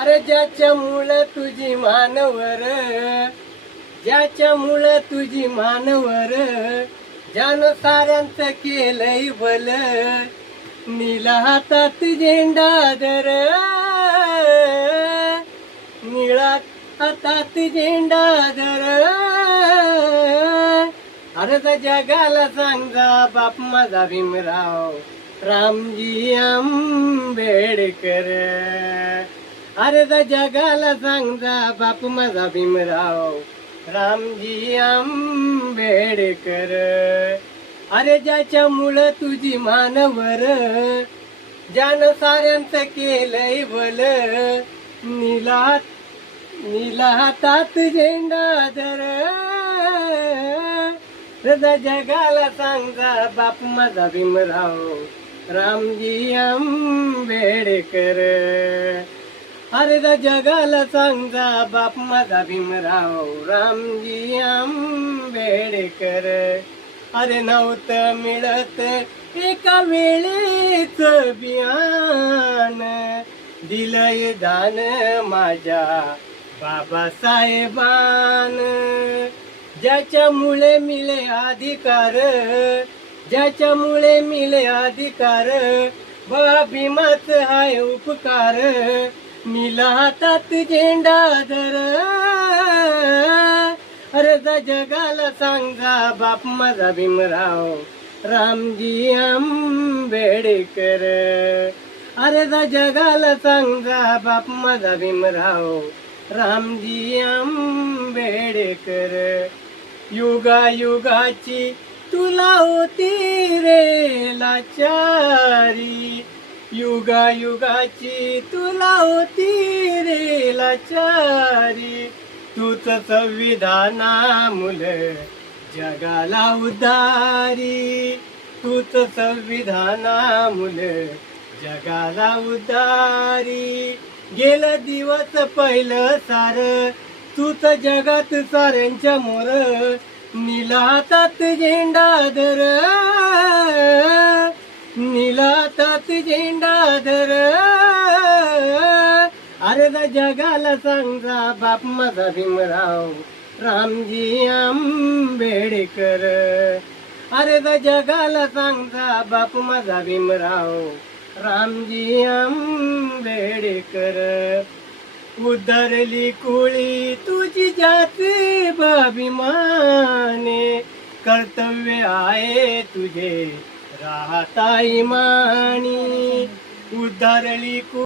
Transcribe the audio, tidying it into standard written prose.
अरे ज्याच्यामुळं तुझी मानवर, ज्याच्यामुळं तुझी मानवर, ज्यानं साऱ्यांचं केलंय भल, निळा हातात झेंडा धर, निळा हातात झेंडा धर. अरे त्या जगाला सांगा बाप माझा भीमराव रामजी आंबेडकर. अरे त्या जगाला सांगा बाप माझा भीमराव रामजी आंबेडकर. अरे ज्याच्यामुळं तुझी मानवर, ज्यानं साऱ्यांचं केलंय भल, निळा हातात झेंडा धर. त्या जगाला सांगा बाप माझा भीमराव रामजी आंबेडकर. अरे त्या जगाला सांगा बाप माझा भीमराव रामजी आंबेडकर. अरे नव्हतं मिळत एका वेळेच बियाण, दिलंय दान माझ्या बाबासाहेबान. ज्याच्यामुळे मिळे अधिकार, ज्याच्यामुळे मिळे अधिकार, बा भीमाच हाय उपकार. निळा हातात झेंडा धर. अरे त्या जगाला सांगा बाप माझा भीमराव रामजी आंबेडकर. अरे त्या जगाला सांगा बाप माझा भीमराव रामजी आंबेडकर. युगायुगाची तुला होती रे लाचारी, युगायुगाची तुला होती रे लाचारी. तूच संविधानामुळे जगाला उद्धारी, तूच संविधानामुळे जगाला उद्धारी. गेलं दिवस पहिलं सार, तूच जगात साऱ्यांच्या मोर. निळा हातात झेंडा धर, निळा हातात झेंडा धर. अरे त्या जगाला सांगा बाप माझा भीमराव रामजी आंबेडकर. अरे त्या जगाला सांगा बाप माझा भीमराव रामजी आंबेडकर. उद्धरली कुळी तुझी जाती बाभिमाने, कर्तव्य आहे तुझे राहता इमानी. उद्धरली